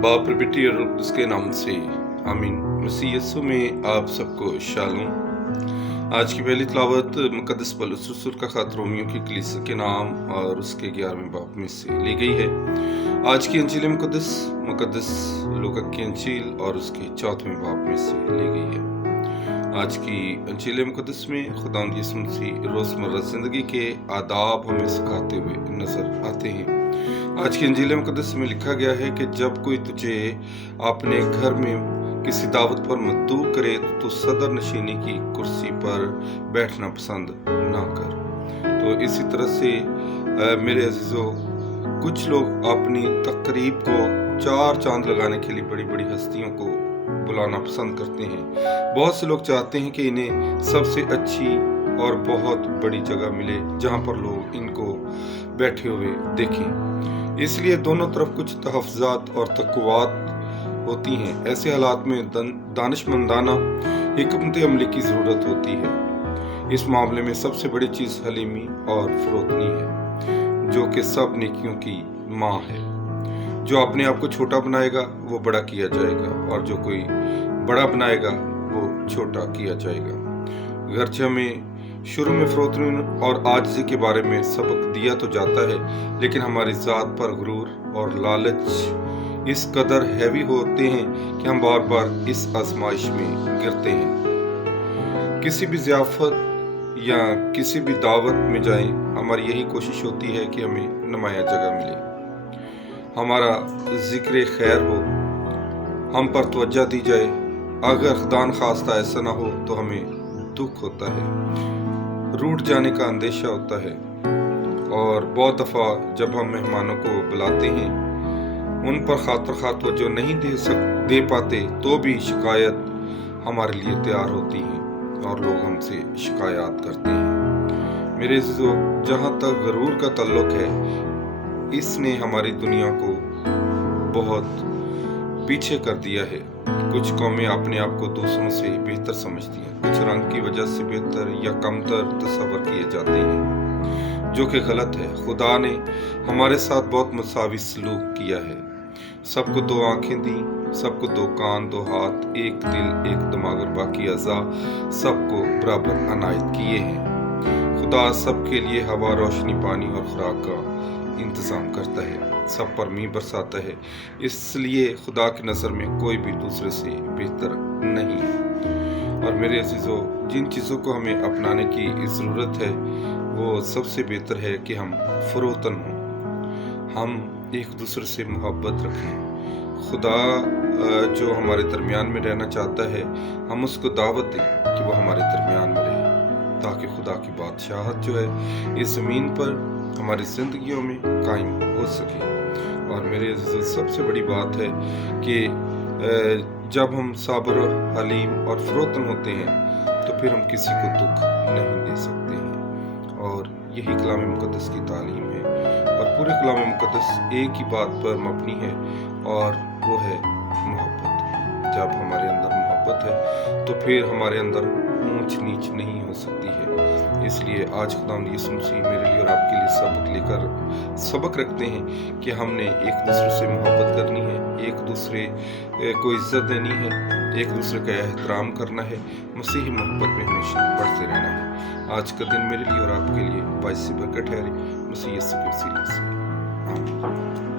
बाप और बेटी और उसके नाम से आमीन। मसीह यीशु में आप सबको शालोम। आज की पहली तिलावत मुकद्दस पौलुस रसूल का खत रोमियो की कलीसिया के नाम और उसके 11वें बाब में से ली गई है। आज की अंजील मुकद्दस लूका की अंजील और उसके 4वें बाब में से ली गई है। आज की अंजील मुकद्दस में खुदावंद यीशु मसीह रोजमर्रा जिंदगी के आदाब हमें सिखाते हुए नजर आते हैं। आज की अंजील मुकद्दस में लिखा गया है कि जब कोई तुझे अपने घर में किसी दावत पर मदऊ करे तो तू सदर नशीनी की कुर्सी पर बैठना पसंद ना कर। तो इसी तरह से मेरे अजीजों, कुछ लोग अपनी तकरीब को चार चांद लगाने के लिए बड़ी बड़ी हस्तियों को बुलाना पसंद करते हैं। बहुत से लोग चाहते हैं कि इन्हें सबसे अच्छी और बहुत बड़ी जगह मिले जहां पर लोग इनको बैठे हुए देखें। इसलिए दोनों तरफ कुछ तहफ़्ज़ात और तक़वात होती हैं। ऐसे हालात में दानिशमंदाना हिकमत अमली की ज़रूरत होती है। इस मामले में सबसे बड़ी चीज़ हलीमी और फ़रोतनी है, जो कि सब नेकियों की माँ है। जो अपने आप को छोटा बनाएगा वो बड़ा किया जाएगा, और जो कोई बड़ा बनाएगा वो छोटा किया जाएगा। अगरचे हमें शुरू में फ़रोतनी और आजिज़ी के बारे में सबक दिया तो जाता है, लेकिन हमारी ज़ात पर गुरूर और लालच इस कदर हैवी होते हैं कि हम बार बार इस आजमाइश में गिरते हैं। किसी भी ज़ियाफ़त या किसी भी दावत में जाएं, हमारी यही कोशिश होती है कि हमें नुमाया जगह मिले, हमारा ज़िक्र खैर हो, हम पर तवज्जो दी जाए। अगर खुदान खास्ता ऐसा ना हो तो हमें दुख होता है, रूठ जाने का अंदेशा होता है। और बहुत दफ़ा जब हम मेहमानों को बुलाते हैं, उन पर खातर तवज्जो नहीं दे पाते, तो भी शिकायत हमारे लिए तैयार होती हैं और लोग हमसे शिकायत करते हैं। मेरे अज़ीज़ों, जहाँ तक गरूर का ताल्लुक है, इसने हमारी दुनिया को बहुत पीछे कर दिया है। कुछ कौमें अपने आप को दूसरों से बेहतर समझती हैं, कुछ रंग की वजह से बेहतर या कमतर तस्वर किए जाते हैं, जो कि गलत है। खुदा ने हमारे साथ बहुत मुसावी सलूक किया है। सबको 2 आंखें दी, सबको 2 कान, 2 हाथ, 1 दिल, 1 दिमाग और बाकी अज़ा सबको बराबर अनायत किए हैं। खुदा सबके लिए हवा, रोशनी, पानी और खुराक का इंतज़ाम करता है, सब पर मींह बरसाता है। इसलिए खुदा की नज़र में कोई भी दूसरे से बेहतर नहीं है। और मेरे अजीज़ों, जिन चीज़ों को हमें अपनाने की ज़रूरत है वो सबसे बेहतर है कि हम फ़रोतन हों, हम एक दूसरे से मोहब्बत रखें। खुदा जो हमारे दरमियान में रहना चाहता है, हम उसको दावत दें कि वो हमारे दरमियान में रहे, ताकि खुदा की बादशाहत जो है इस ज़मीन पर हमारी ज़िंदगियों में कायम हो सके। और मेरे अज़ीज़ों, सबसे बड़ी बात है कि जब हम साबर, हलीम और फ़रोतन होते हैं तो फिर हम किसी को दुख नहीं दे सकते हैं। और यही कलाम मुक़द्दस की तालीम है, और पूरे कलाम मुक़द्दस एक ही बात पर मबनी है, और वो है मोहब्बत। जब हमारे अंदर मोहब्बत है तो फिर हमारे अंदर ऊंच नीच नहीं हो सकती है। इसलिए आज खुदावंद यीशु मसीह मेरे लिए और आपके लिए सबक रखते हैं कि हमने एक दूसरे से मोहब्बत करनी है, एक दूसरे को इज्जत देनी है, एक दूसरे का एहतराम करना है, मसीही मोहब्बत में हमेशा बढ़ते रहना है। आज का दिन मेरे लिए और आपके लिए बाइस बरकत ठहरे, मसीह यीशु के वसीले से आमीन।